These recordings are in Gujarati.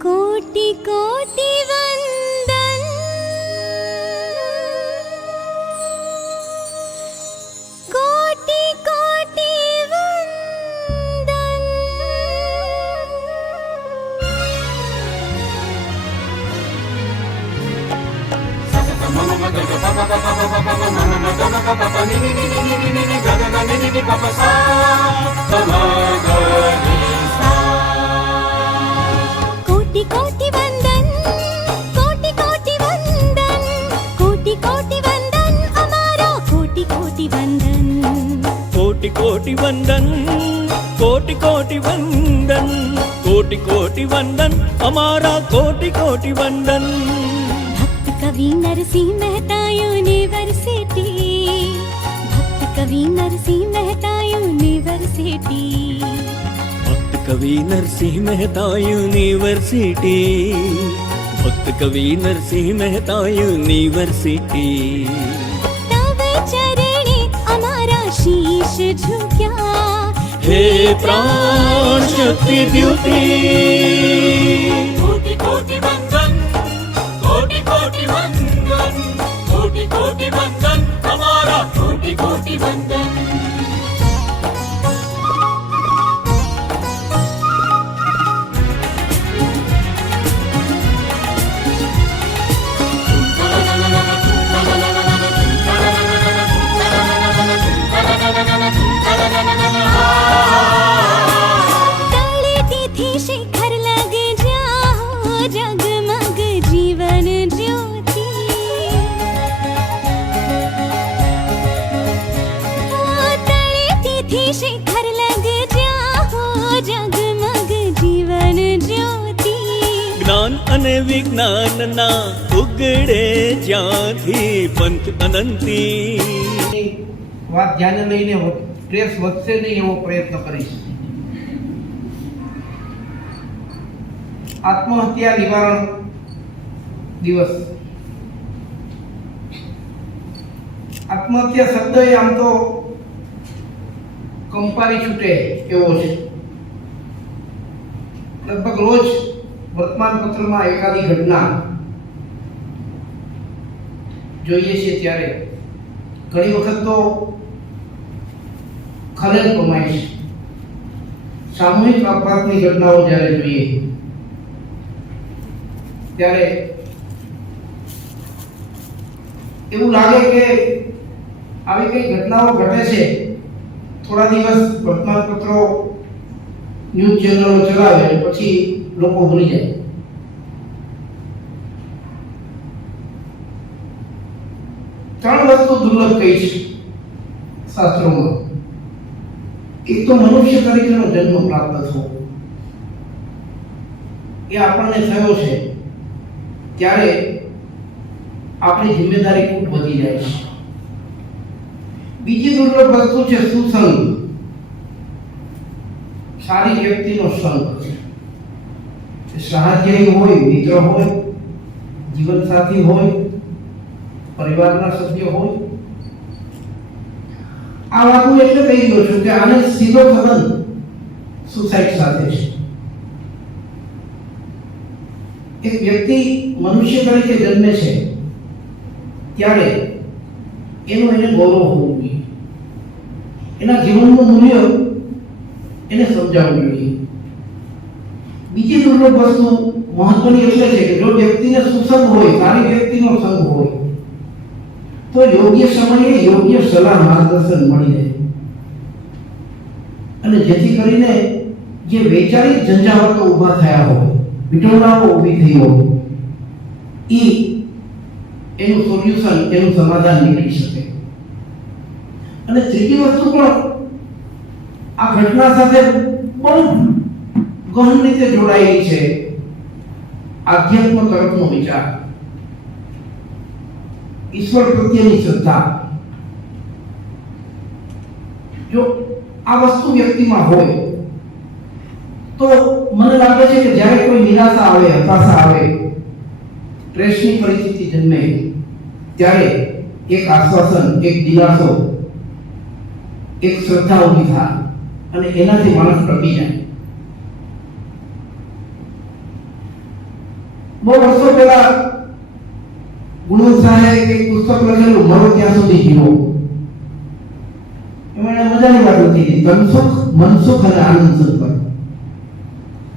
कोटि कोटि वंदन, कोटि कोटि वंदन। कोटि कोटि वंदन, कोटि कोटि वंदन, कोटि कोटि वंदन, अमारा कोटि कोटि वंदन। कोटि कोटि वंदन, कोटि कोटि वंदन, कोटि कोटि वंदन, हमारा कोटि कोटि वंदन। भक्त कवि नरसिंह मेहता यूनिवर्सिटी, भक्त कवि नरसिंह मेहता यूनिवर्सिटी, भक्त कवि नरसिंह मेहता यूनिवर्सिटी, भक्त कवि नरसिंह मेहता यूनिवर्सिटी। तव चरणे अमारा शीश झुक्या, हे प्राण शक्ति द्युति। कोटि कोटि वंदन, कोटि कोटि वंदन, कोटि कोटि वंदन, हमारा कोटि कोटि वंदन। तले तिथि शिखर लग जाओ, जगमग जीवन ज्योति। तले तिथि शिखर लग जाओ, जगमग जीवन ज्योति। જ્ઞાન અને વિજ્ઞાનના ઉગડે જ્યાંથી પંથ અનંતી। વાત ધ્યાને લઈને સ્ટ્રેસ વધશે નહીં એવો પ્રયત્ન કરીશ। આત્મહત્યા નિવારણ દિવસ। આત્મહત્યા શબ્દ એ આમ તો કંપારી છૂટે એવો છે। લગભગ રોજ વર્તમાનપત્રમાં એકાદી ઘટના જોઈએ છે ત્યારે ઘણી વખત તો ખલેલ કમાય છે। સામૂહિક આપઘાતની ઘટનાઓ જ્યારે જોઈએ ત્યારે એવું લાગે કે આવી કઈ ઘટનાઓ ઘટે છે, થોડા દિવસ વર્તમાનપત્રો ન્યૂઝ ચેનલો ચલાવે પછી લોકો ભૂલી જાય। ત્રણ વસ્તુ દુર્લભ કહી છે શાસ્ત્રોમાં। એક તો મનુષ્ય તરીકેનો જન્મ પ્રાપ્ત થવો, એ આપણને થયો છે ત્યારે આપણી જિમ્મેદારી ખૂબ વધી જાય છે। બીજી દુર્લભ વસ્તુ છે સુસંગ, સારી વ્યક્તિનો સંગ। સહાધ્યાયી હોય, મિત્ર હોય, જીવનસાથી હોય, પરિવારના સભ્ય હોય। આ વાત હું એટલે કહી રહ્યો છું કે આને સીધો સંબંધ સુસાઇડ સાથે છે। એક વ્યક્તિ મનુષ્ય તરીકે જન્મે છે ત્યારે એનું એને ગૌરવ હોવું જોઈએ, એના જીવનનું મૂલ્ય એને સમજાવવું જોઈએ। બીજી દુર્લભ વસ્તુ મહત્વની એટલે છે કે જો વ્યક્તિને સુસંગ હોય, સારી વ્યક્તિનો સંગ હોય તો યોગ્ય સમયે યોગ્ય સલાહ માર્ગદર્શન મળી રહે અને જેથી કરીને જે વૈચારિક ઝંઝાવતો ઊભા થયા હોય, વિટોળાઓ ઊભી થઈ હોય, એનું સોલ્યુશન, એનું સમાધાન નીકળી શકે। અને ત્રીજી વસ્તુ પણ આ ઘટના સાથે બહુ ગહન રીતે જોડાયેલી છે, આધ્યાત્મ તરફનો વિચાર, ઈશ્વર પ્રત્યેની શ્રદ્ધા। જો આ વસ્તુ વ્યક્તિમાં હોય તો મને લાગે છે કે જ્યારે કોઈ નિરાશા આવે, હતાશા આવે, સ્ટ્રેસની પરિસ્થિતિ જન્મે ત્યારે એક આશ્વાસન, એક દિલાસો, એક શ્રદ્ધા ઊભી થાય અને એનાથી માણસ ટકી જાય। બહુ વર્ષો પહેલા ગુણવંત શાહે એક પુસ્તક લખેલું મરો ત્યાં સુધી જીવો. એમાં એને મજાની વાત લખી હતી, તનસુખ, મનસુખ અને આનંદ સુખ પર.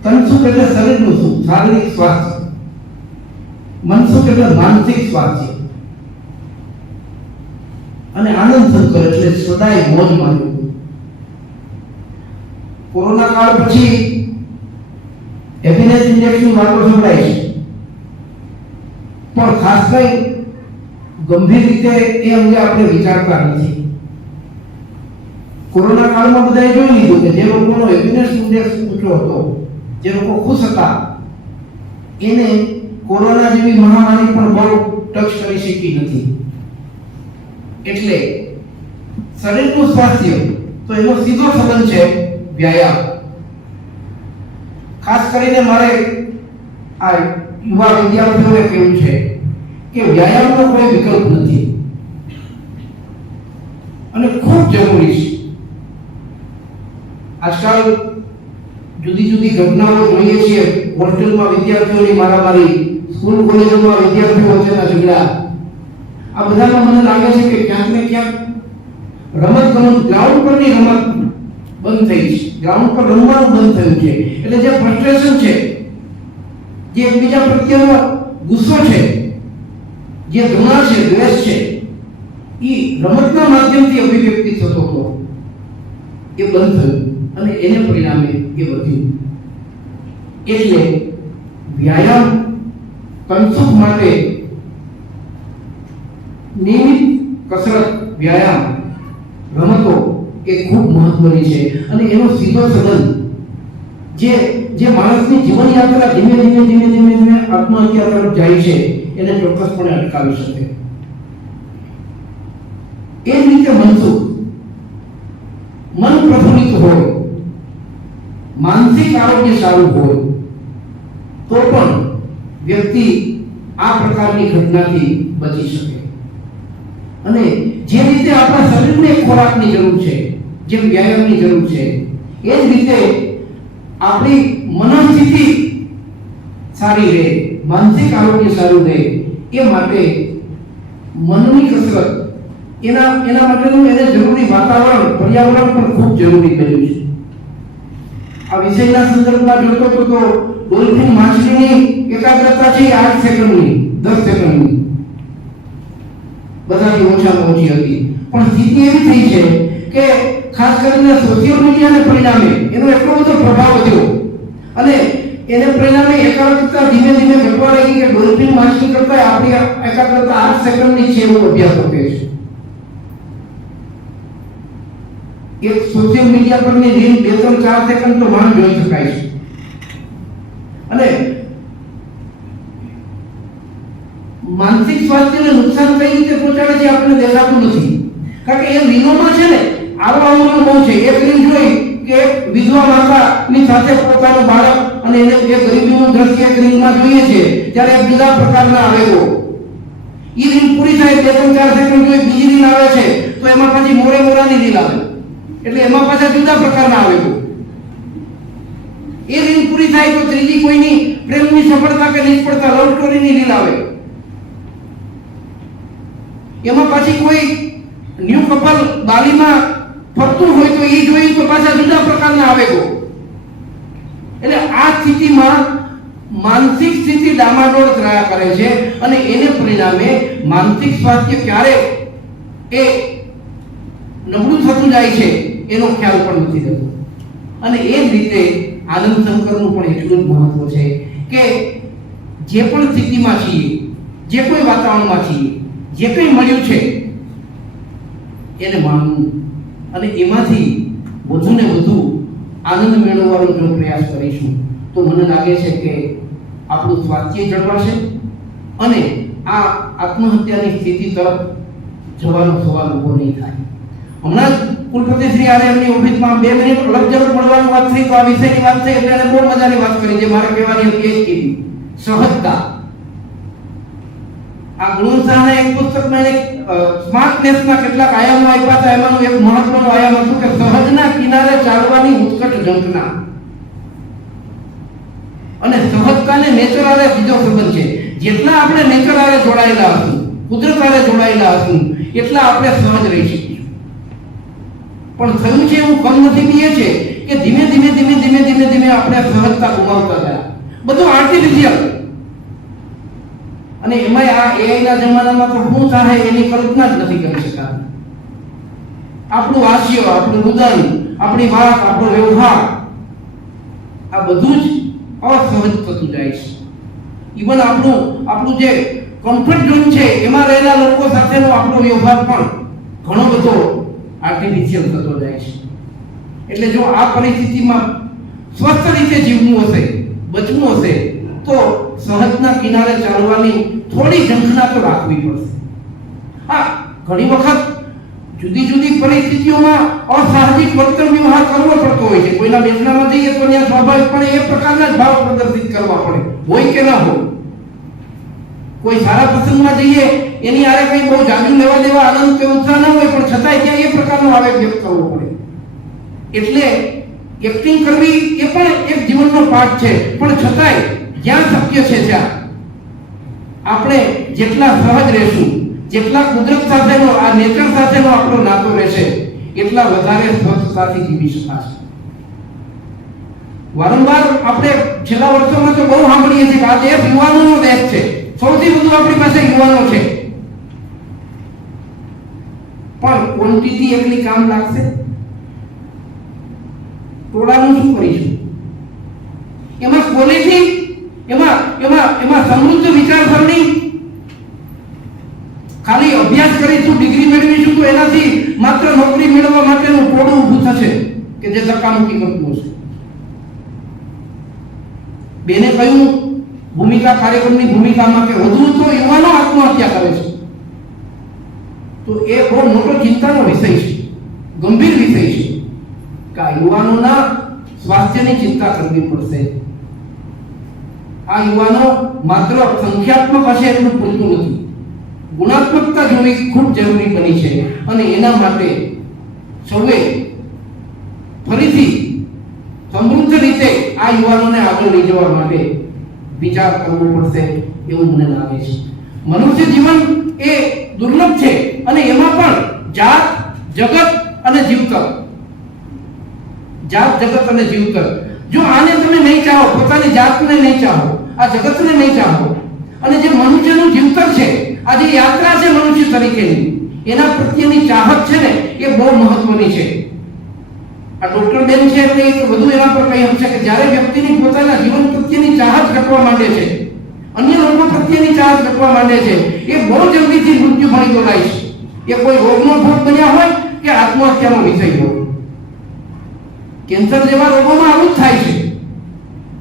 તનસુખ એટલે શરીરનું સુખ, શારીરિક સ્વાસ્થ્ય. મનસુખ એટલે માનસિક સ્વાસ્થ્ય. અને આનંદ સુખ એટલે સદાય મોજ માણવું. કોરોના કાળ પછી હેપીનેસ ઇન્ડેક્સની વાતો સંભળાય છે, પણ ખાસ કરી ગંભીર રીતે એ અંગે આપણે વિચારતા નથી. કોરોના કાળમાં બધાએ જોઈ લીધું કે જે લોકોનો હેપીનેસ ઇન્ડેક્સ ઊંચો હતો, જે લોકો ખુશ હતા, એને કોરોના જેવી મહામારી પણ બહુ ટચ કરી શકી નથી. એટલે શરીરનું સ્વાસ્થ્ય તો એનો સીધો સંબંધ છે વ્યાયામ. ખાસ કરીને મારે આ યુવા વિદ્યાર્થીઓને કહેવું છે કે વ્યાયામનો કોઈ વિકલ્પ નથી અને ખૂબ જરૂરી છે. આજકાલ જુદી જુદી ઘટનાઓ જોઈએ છીએ. હોસ્ટેલમાં વિદ્યાર્થીઓની મારામારી, સ્કૂલ કોલેજોમાં વિદ્યાર્થીઓ વચ્ચેના ઝઘડા, આ બધામાં મને લાગે છે કે ક્યાંક ને ક્યાંક રમત ગ્રાઉન્ડ પરની રમત બંધ થઈ છે, ગ્રાઉન્ડ પર રમવાનું બંધ થયું છે. એટલે જે ફ્રસ્ટ્રેશન છે, જે એકબીજા પ્રત્યેનો ગુસ્સો છે, જે ઘૃણા છે, દ્વેષ છે, એ રમતના માધ્યમથી અભિવ્યક્તિ થતો હતો, એ બંધ થયું અને એને પરિણામે એ વધ્યું. એટલે વ્યાયામ તનસુખ માટે નિયમિત કસરત, વ્યાયામ, રમતો એ ખૂબ મહત્વની છે. અને એનો સીધો સંબંધ જે માણસની જીવનયાત્રા ધીમે ધીમે આત્મહત્યા તરફ જાય છે એને ચોક્કસપણે અટકાવી શકે. એ જ રીતે મનસુખ, મન પ્રફુલ્લિત હોય, માનસિક આરોગ્ય સારું હોય તો પણ વ્યક્તિ આ પ્રકારની ઘટનાથી બચી શકે. અને જે રીતે આપણા શરીરને ખોરાકની જરૂર છે, જેમ વ્યાયામની જરૂર છે, એ જ રીતે આપણી મનસ્થિતિ સારી રહે, માનસિક આરોગ્ય સારું રહે, એ માટે મનની કસરત, એના માટેનું એને જરૂરી વાતાવરણ, પર્યાવરણ પણ ખૂબ જરૂરી બન્યું છે. આ વિષયના સંદર્ભમાં જોતો તો ડોલ્ફિન માછલીની એકાગ્રતા છે 8 સેકન્ડની, 10 સેકન્ડની, બધાથી ઓછામાં ઓછી હતી. પણ સ્થિતિ એવી થઈ છે કે ખાસ કરીને સોશિયલ મીડિયાને પરિણામે એનો એટલો બધો પ્રભાવ વધ્યો અને એને પરિણામે એકાગ્રતા ધીમે ધીમે ઘટવા લાગી કે ડોલ્ફિન માછલી કરતા આપણી એકાગ્રતા 8 સેકન્ડની છે એવો અભ્યાસ થયો છે. એક સોશિયલ મીડિયા પરની રીલ 2, 3, 4 સેકન્ડ તો માંડ જોઈ શકાય છે. અને માનસિક સ્વાસ્થ્યને નુકસાન કઈ રીતે પહોંચાડે છે આપણને દેખાતું નથી. કારણ કે એ રીલોમાં છે ને આવો બહુ છે. એક રીલ જોઈ કે વિધવા માતાની સાથે પોતાનું બાળક અને એને જે ગરીબીનું દ્રશ્ય એક રીલમાં જોઈએ છે, ત્યારે એક જુદા પ્રકારના આવેગો. એ રીલ પૂરી થાય 2, 3, 4 સેકન્ડ જોઈ બીજી રીલ આવે છે તો એમાં પછી મોરાની રીલ આવે, એટલે એમાં પાછા જુદા પ્રકારના આવેગો. એ રીલ પૂરી થાય તો ત્રીજી કોઈની પ્રેમની સફળતા કે નિષ્ફળતા, લવ સ્ટોરીની રીલ આવે. એમાં પાછી કોઈ ન્યુ કપલ બાલીમાં ફરતું હોય તો એ જોઈ તો પાછા જુદા પ્રકારના આવેગો. એટલે આ સ્થિતિમાં માનસિક સ્થિતિ ડામાડોળ થયા કરે છે અને એને પરિણામે માનસિક સ્વાસ્થ્ય ક્યારે એ નબળું થતું જાય છે એનો ખ્યાલ પણ નથી રહેતો. અને એ જ રીતે આનંદ શંકરનું પણ એટલું જ મહત્વ છે કે જે પણ સ્થિતિમાં છીએ, જે કોઈ વાતાવરણમાં છીએ, જે કંઈ મળ્યું છે એને માણવું અને એમાંથી વધુ ને વધુ આનંદ મેળવવાનો જો પ્રયાસ કરીશું તો મને લાગે છે કે આપણું સ્વાસ્થ્ય જળવાશે અને આ આત્મહત્યાની સ્થિતિ તરફ જવાનો સવાલ ઊભો નહીં થાય. હમણાં જ કુલપતિ શ્રી આર્યની ઓફિસમાં 2 મિનિટ અલગ જલગ મળવાની વાત થઈ તો આ વિષયની વાત થઈ એટલે એને બહુ મજાની વાત કરી જે મારે કહેવાની હતી એ સહજતા. આ ગુણવંત શાહના એક પુસ્તકમાં એક સ્માર્ટનેસના કેટલાક આયામો આપ્યા હતા. એમાંનું એક મહત્વનું આયામ હતું કે સહજના કિનારે ચાલવાની ઉત્કટ ઝંખના. અને સહજતાને નેચર હારે બીજો સંબંધ છે. જેટલા આપણે નેચર હારે જોડાયેલા હશું, કુદરત હારે જોડાયેલા હશું, એટલા આપણે સહજ રહી શકીશું. પણ થયું છે એવું કમનસીબી એ છે કે ધીમે ધીમે આપણે સહજતા ગુમાવતા ગયા. બધું આર્ટિફિશિયલ. અને એમાં આ AI ના જમાનામાં તો શું થાય એની કલ્પના જ નથી કરી શકાતી. આપણું હાસ્ય, આપણું રુદન, આપણી વાત, આપણો વ્યવહાર, આ બધું જ અસહજ થતું જાય છે. ઇવન આપણું જે કમ્ફર્ટ ઝોન છે એમાં રહેલા લોકો સાથેનો આપણો વ્યવહાર પણ ઘણો બધો આર્ટિફિશિયલ થતો જાય છે. એટલે જો આ પરિસ્થિતિમાં સ્વસ્થ રીતે જીવવું હશે, બચવું હશે, તો સહજના કિનારે ચાલવાની થોડી ઝંખના તો રાખવી પડશે. હા, ઘણી વખત જુદી જુદી પરિસ્થિતિઓમાં અસાહજિક વર્તન વ્યવહાર કરવો પડતો હોય છે. કોઈના બેસણામાં જઈએ તો ત્યાં સ્વાભાવિકપણે એ પ્રકારના જ ભાવ પ્રદર્શિત કરવા પડે, હોય કે ના હોય. કોઈ સારા પ્રસંગમાં જઈએ એની આરે કઈ બહુ જાજુ લેવા દેવા આનંદ કે ઉત્સાહ ના હોય, પણ છતાંય ત્યાં એ પ્રકારનો આવેગ વ્યક્ત કરવો પડે. એટલે એક્ટિંગ કરવી એ પણ એક જીવનનો પાઠ છે. પણ છતાંય જ્યાં શક્ય છે ત્યાં આપણે જેટલા સહજ રહેશું, જેટલા કુદરત સાથેનો આ નેચર સાથેનો આપણો નાતો રહેશે, એટલા વધારે સ્વસ્થતાથી જીવી શકાશે. વારંવાર આપણે છેલ્લા વર્ષોમાં તો બહુ સાંભળીએ છીએ કે આ દેશ યુવાનોનો દેશ છે. સૌથી વધુ આપણી પાસે યુવાનો છે. પણ ક્વોન્ટિટી એટલી કામ લાગશે? ટોળાનું શું કરીશું? એમાં ક્વોલિટી, એમાં સમૃદ્ધ વિચારસરણી, ખાલી અભ્યાસ કરીશું, ડિગ્રી મેળવીશું તો એનાથી માત્ર નોકરી મેળવવા માટેનું ટોળું ઊભું થશે કે જે ધક્કામુક્કી કરતું હશે. બેને કહ્યું ભૂમિકા કાર્યક્રમની ભૂમિકામાં કે વધુ તો યુવાનો આત્મહત્યા કરે છે. તો એ બહુ મોટો ચિંતાનો વિષય છે, ગંભીર વિષય છે કે આ યુવાનોના સ્વાસ્થ્યની ચિંતા કરવી પડશે. આ યુવાનો માત્ર સંખ્યાત્મક હશે એટલું પૂરતું નથી, ગુણાત્મકતા જોવી ખૂબ જરૂરી બની છે. અને એના માટે સૌએ ફરીથી સમૃદ્ધ રીતે આ યુવાનોને આગળ લઈ જવા માટે વિચાર કરવો પડશે એવું મને લાગે છે. મનુષ્ય જીવન એ દુર્લભ છે અને એમાં પણ જાત, જગત અને જીવતર. જાત, જગત અને જીવતર. જો આને તમે નહીં ચાહો, પોતાની જાતને નહીં ચાહો, આ જગતને નહીં ચાહો, અને જે મનુષ્યનું જીવતર છે, આ જે યાત્રા છે મનુષ્ય તરીકેની, એના પ્રત્યેની ચાહત છે ને એ બહુ મહત્વની છે. આ ડોક્ટર બેન છે એટલે એક વધુ એના પર કહી શકશે કે જ્યારે વ્યક્તિની પોતાના જીવન પ્રત્યેની ચાહત ઘટવા માંડે છે, અન્ય લોકો પ્રત્યેની ચાહત ઘટવા માંડે છે, એ બહુ જલ્દીથી મૃત્યુ ભણી દોડાય છે. એ કોઈ રોગનો ભોગ બન્યા હોય કે આત્મહત્યાનો વિષય હોય. કેન્સર જેવા રોગોમાં આવું જ થાય છે.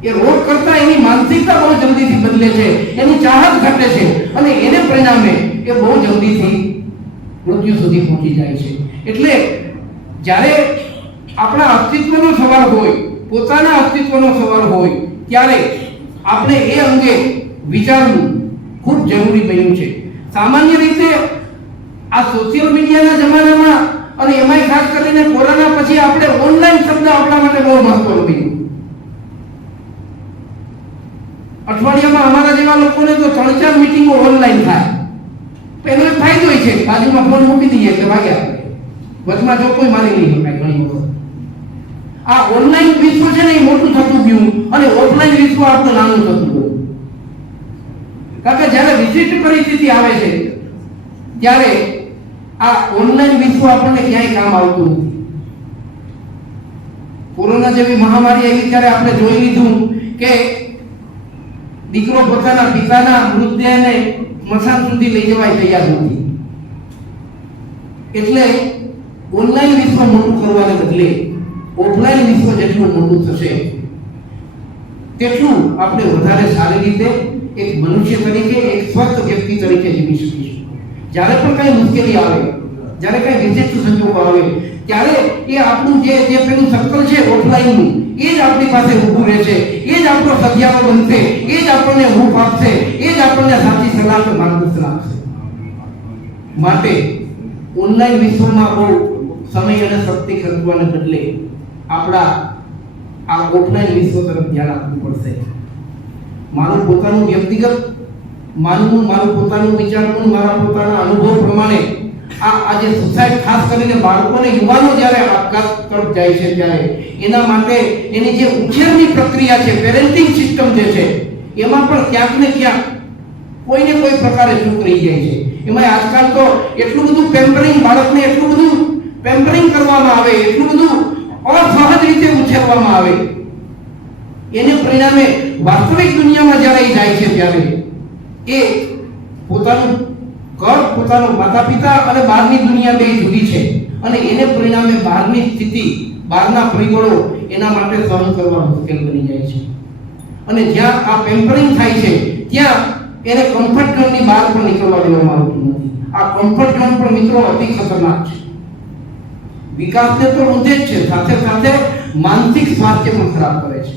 એ રોગ કરતા એની માનસિકતા બહુ જલ્દીથી બદલે છે, એની ચાહત ઘટે છે અને એને પરિણામે એ બહુ જલ્દીથી મૃત્યુ સુધી પહોંચી જાય છે. એટલે જ્યારે આપણા અસ્તિત્વનો સવાલ હોય, પોતાના અસ્તિત્વનો સવાલ હોય, ત્યારે આપણે એ અંગે વિચારવું ખૂબ જરૂરી બન્યું છે. સામાન્ય રીતે આ સોશિયલ મીડિયાના જમાનામાં અને એમાંય ખાસ કરીને કોરોના પછી આપણે ઓનલાઈન શબ્દ આપણા માટે બહુ મહત્વનો બન્યો. અઠવાડિયામાં અમારા જેવા લોકોને તો 3-4 મીટિંગો ઓનલાઈન થાય. એનો એક ફાયદો છે, બાજુમાં ફોન મૂકી દઈએ એટલે ભાગ્યા. વચમાં જો કોઈ મારી નહીં શકાય ઘણી વખત. આ ઓનલાઈન વિશ્વ છે ને એ મોટું થતું ગયું અને ઓફલાઈન વિશ્વ આપણું નાનું થતું ગયું. કારણ કે જ્યારે વિશિષ્ટ પરિસ્થિતિ આવે છે ત્યારે આ ઓનલાઈન વિશ્વ આપણને ક્યાંય કામ આવતું નથી. કોરોના જેવી મહામારી આવી ત્યારે આપણે જોઈ લીધું કે દીકરો પોતાના પિતાના મૃતદેહને સ્મશાન સુધી લઈ જવાય તૈયાર નથી. એટલે ઓનલાઈન વિશ્વ મોટું કરવાને બદલે ઓફલાઈન વિશ્વ જેટલું મોટું થશે તેટલું આપણે વધારે સારી રીતે એક મનુષ્ય તરીકે, એક સ્વસ્થ વ્યક્તિ તરીકે જીવી શકીશું. જ્યારે પણ કઈ મુશ્કેલી આવે, જ્યારે કઈ વિશિષ્ટ સંજોગો આવે, ત્યારે એ આપણું જે પેલું સર્કલ છે ઓફલાઈનનું, એ જ આપણી પાસે ઊભું રહેશે, એ જ આપણો સદિયારો બનશે, એ જ આપણને હૂંફ આપશે, એ જ આપણને સાચી સલાહ કે માર્ગદર્શન આપશે. માટે ઓનલાઈન વિશ્વમાં બહુ સમય અને શક્તિ ખર્ચવાને બદલે આપણા આ ઓફલાઈન વિશ્વ તરફ ધ્યાન આપવું પડશે. મારું પોતાનું વ્યક્તિગત માનવું, મારું પોતાનું વિચારવું, મારા પોતાના અનુભવ પ્રમાણે આ જે સોસાયટી ખાસ કરીને બાળકોને યુવાનો જ્યારે આપઘાત તરફ જાય છે ત્યારે એના માટે એની જે ઉછેરની પ્રક્રિયા છે, પેરેન્ટિંગ સિસ્ટમ જે છે, એમાં પણ ક્યાંક ને ક્યાંક કોઈને કોઈ પ્રકારે ચૂક રહી જાય છે. એમાં આજકાલ તો એટલું બધું પેમ્પરિંગ, બાળકને એટલું બધું પેમ્પરિંગ કરવામાં આવે, એટલું બધું અસહજ રીતે ઉછેરવામાં આવે, એને પરિણામે વાસ્તવિક દુનિયામાં જ્યારે એ જાય છે ત્યારે એ પોતાનું ઘર, પોતાનું માતા પિતા અને બહારની દુનિયા બે જુદી છે અને એને પરિણામે બહારની સ્થિતિ, બહારના પરિબળો એના માટે સહન કરવા મુશ્કેલ બની જાય છે. અને જ્યાં આ પેમ્પરિંગ થાય છે ત્યાં એને કમ્ફર્ટ ઝોનની બહાર પણ નીકળવા દેવામાં આવતું નથી. આ કમ્ફર્ટ ઝોન પણ મિત્રો અતિ ખતરનાક છે. વિકાસને તો ઊંધે જ છે, સાથે સાથે માનસિક સ્વાસ્થ્ય પણ ખરાબ કરે છે.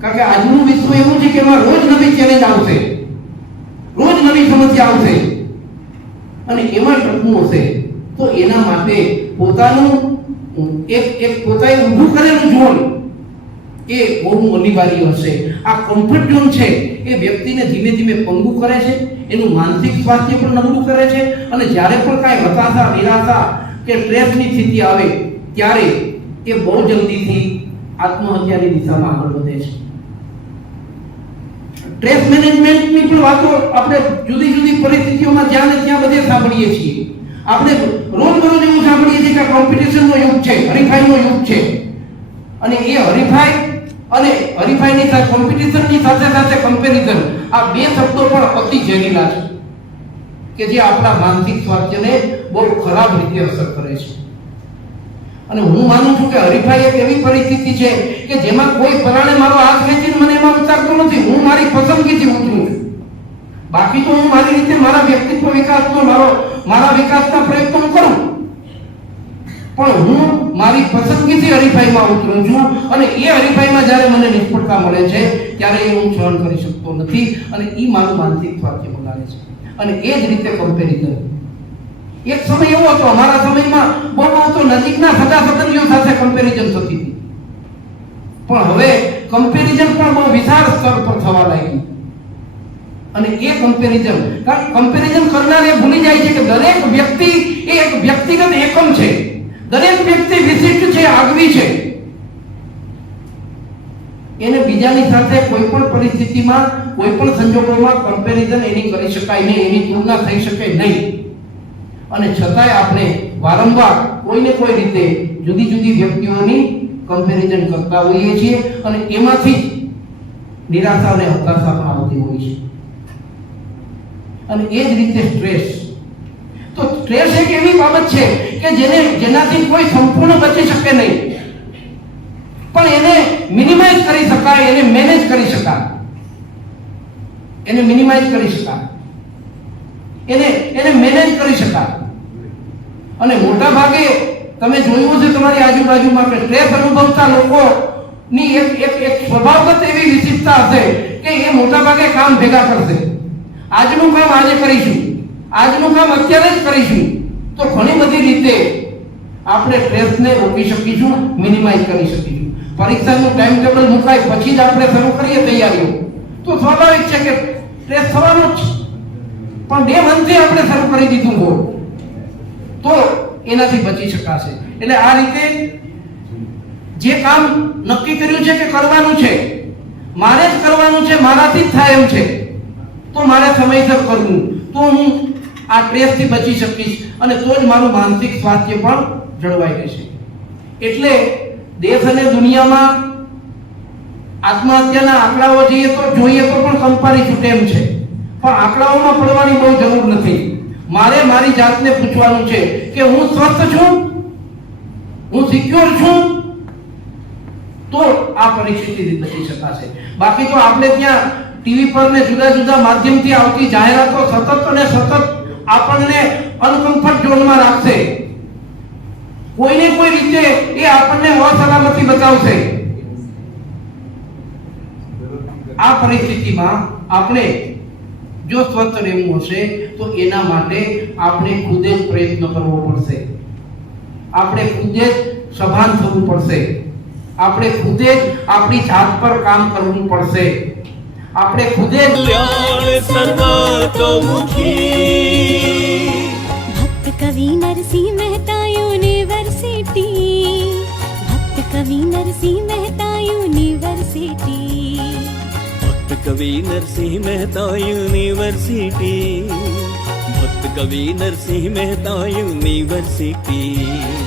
કારણ કે આજનું વિશ્વ એવું છે કે એમાં રોજ નવી ચેલેન્જ આવશે, રોજ નવી સમસ્યા આવશે અને એમાં ટકવું હશે તો એના માટે પોતાનું એક પોતાએ ઊભું કરેલું ઝોન એ બહુ અનિવાર્ય હશે. આ કમ્ફર્ટ ઝોન છે એ વ્યક્તિને ધીમે ધીમે પંગુ કરે છે, એનું માનસિક સ્વાસ્થ્ય પણ નબળું કરે છે અને જ્યારે પણ કાંઈ હતાશા, નિરાશા કે સ્ટ્રેસની સ્થિતિ આવે ત્યારે એ બહુ જલ્દીથી આત્મહત્યાની દિશામાં આગળ વધે છે. સ્ટ્રેસ મેનેજમેન્ટની પણ વાતો આપણે જુદી જુદી પરિસ્થિતિઓમાં જ્યાં ને ત્યાં બધે સાંભળીએ છીએ. આપણે રોજબરોજ એવું સાંભળીએ છીએ કે કોમ્પિટિશનનો યુગ છે, હરીફાઈનો યુગ છે અને એ હરીફાઈની સાથે કોમ્પિટિશનની સાથે સાથે કમ્પેરિઝન, આ બે શબ્દો પણ અતિ ઝેરીલા છે કે જે આપણા માનસિક સ્વાસ્થ્યને બહુ ખરાબ રીતે અસર કરે છે. અને હું માનું છું કે હરીફાઈ એક એવી પરિસ્થિતિ છે કે જેમાં કોઈ પરાણે મારો હાથ ખેંચીને મને એમાં ઉતારતો નથી. હું મારી પસંદગીથી ઉતરું છું. બાકી તો હું મારી રીતે મારા વ્યક્તિત્વ વિકાસનો મારા વિકાસના પ્રયત્નો કરું, પણ હું મારી પસંદગીથી હરીફાઈમાં ઉતરું છું અને એ હરીફાઈમાં જ્યારે મને નિષ્ફળતા મળે છે ત્યારે એ હું સહન કરી શકતો નથી અને એ મારું માનસિક સ્વાસ્થ્ય બગાડે છે. અને એ જ રીતે કમ્પેરિઝન. એક સમય એવો હતો, અમારા સમયમાં બહુ તો નજીકના સગા સંબંધીઓ સાથે કમ્પેરિઝન થતી હતી, પણ હવે કમ્પેરિઝન પણ બહુ વિશાળ સ્તર પર થવા લાગ્યું. અને એ કમ્પેરિઝન કરનાર એ ભૂલી જાય છે કે દરેક વ્યક્તિ એ એક વ્યક્તિગત એકમ છે, દરેક વ્યક્તિ વિશિષ્ટ છે, આગવી છે. એને બીજાની સાથે કોઈ પણ પરિસ્થિતિમાં, કોઈ પણ સંજોગોમાં કમ્પેરિઝન એની કરી શકાય નહીં, એની તુલના થઈ શકે નહીં. અને છતાંય આપણે વારંવાર કોઈને કોઈ રીતે જુદી જુદી વ્યક્તિઓની કમ્પેરિઝન કરતા હોઈએ છીએ અને એમાંથી નિરાશા અને હતાશા પણ આવતી હોય છે. અને એ જ રીતે સ્ટ્રેસ. તો સ્ટ્રેસ એક એવી બાબત છે કે જેનાથી કોઈ સંપૂર્ણ બચી શકે નહીં, પણ એને મિનિમાઇઝ કરી શકાય, એને મેનેજ કરી શકાય, એને મિનિમાઇઝ કરી શકાય, એને મેનેજ કરી શકાય. અને મોટા ભાગે તમે જોયું છે તમારી આજુબાજુમાં કે સ્ટ્રેસ અનુભવતા લોકોની એક સ્વભાવગત એવી વિશેષતા હશે કે એ મોટા ભાગે કામ ભેગા કરશે. આજનું કામ આજે કરીશું, આજનું કામ અત્યારે જ કરીશું, તો ઘણી બધી રીતે આપણે સ્ટ્રેસને રોકી શકીશું, મિનિમાઇઝ કરી શકીશું. પરીક્ષાનું ટાઈમ ટેબલ મુકાય પછી જ આપણે શરૂ કરીએ તૈયારીઓ તો સ્વાભાવિક છે કે સ્ટ્રેસ થવાનું જ છે, પણ બે મનથી આપણે શરૂ કરી દીધું હોય તો એનાથી બચી શકાશે. એટલે આ રીતે જે કામ નક્કી કર્યું છે કે કરવાનું છે, મારે જ કરવાનું છે, મારાથી જ થાય એમ છે, તો મારે સમયસર કરવું, તો હું આ સ્ટ્રેસથી બચી શકીશ અને તો જ મારું માનસિક સ્વાસ્થ્ય પણ જળવાઈ રહેશે. એટલે દેશ અને દુનિયામાં આત્મહત્યાના આંકડાઓ જોઈએ તો પણ કંપારી છૂટે એમ છે, પણ આંકડાઓમાં પડવાની બહુ જરૂર નથી. મારે મારી જાતને પૂછવાનું છે કે હું સ્વસ્થ છું, હું સિક્યોર છું, તો આ પરિસ્થિતિથી બચી શકાશે. બાકી તો આપણે ત્યાં ટીવી પર ને જુદા જુદા માધ્યમથી આવતી જાહેરાતો સતત અને સતત આપણને અનકમ્ફર્ટ ઝોનમાં રાખશે. કોઈને કોઈ રીતે એ આપણને અસલામતી બતાવશે. આ પરિસ્થિતિમાં આપણે જો સ્વસ્થ રહેવું હશે તો એના માટે આપણે ખુદે જ પ્રયત્ન કરવો પડશે, આપણે ખુદે જ સભાન થવું પડશે, આપણે ખુદે જ આપણી જાત પર કામ કરવું પડશે. આપણે ખુદે જ કલ્યાણ સર્વતોમુખી ભક્ત કવિ નરસિંહ મહેતા યુનિવર્સિટી ભક્ત કવિ નરસિંહ મહેતા યુનિવર્સિટી ભક્ત કવિ નરસિંહ મહેતા યુનિવર્સિટી ભક્ત કવિ નરસિંહ મહેતા યુનિવર્સિટી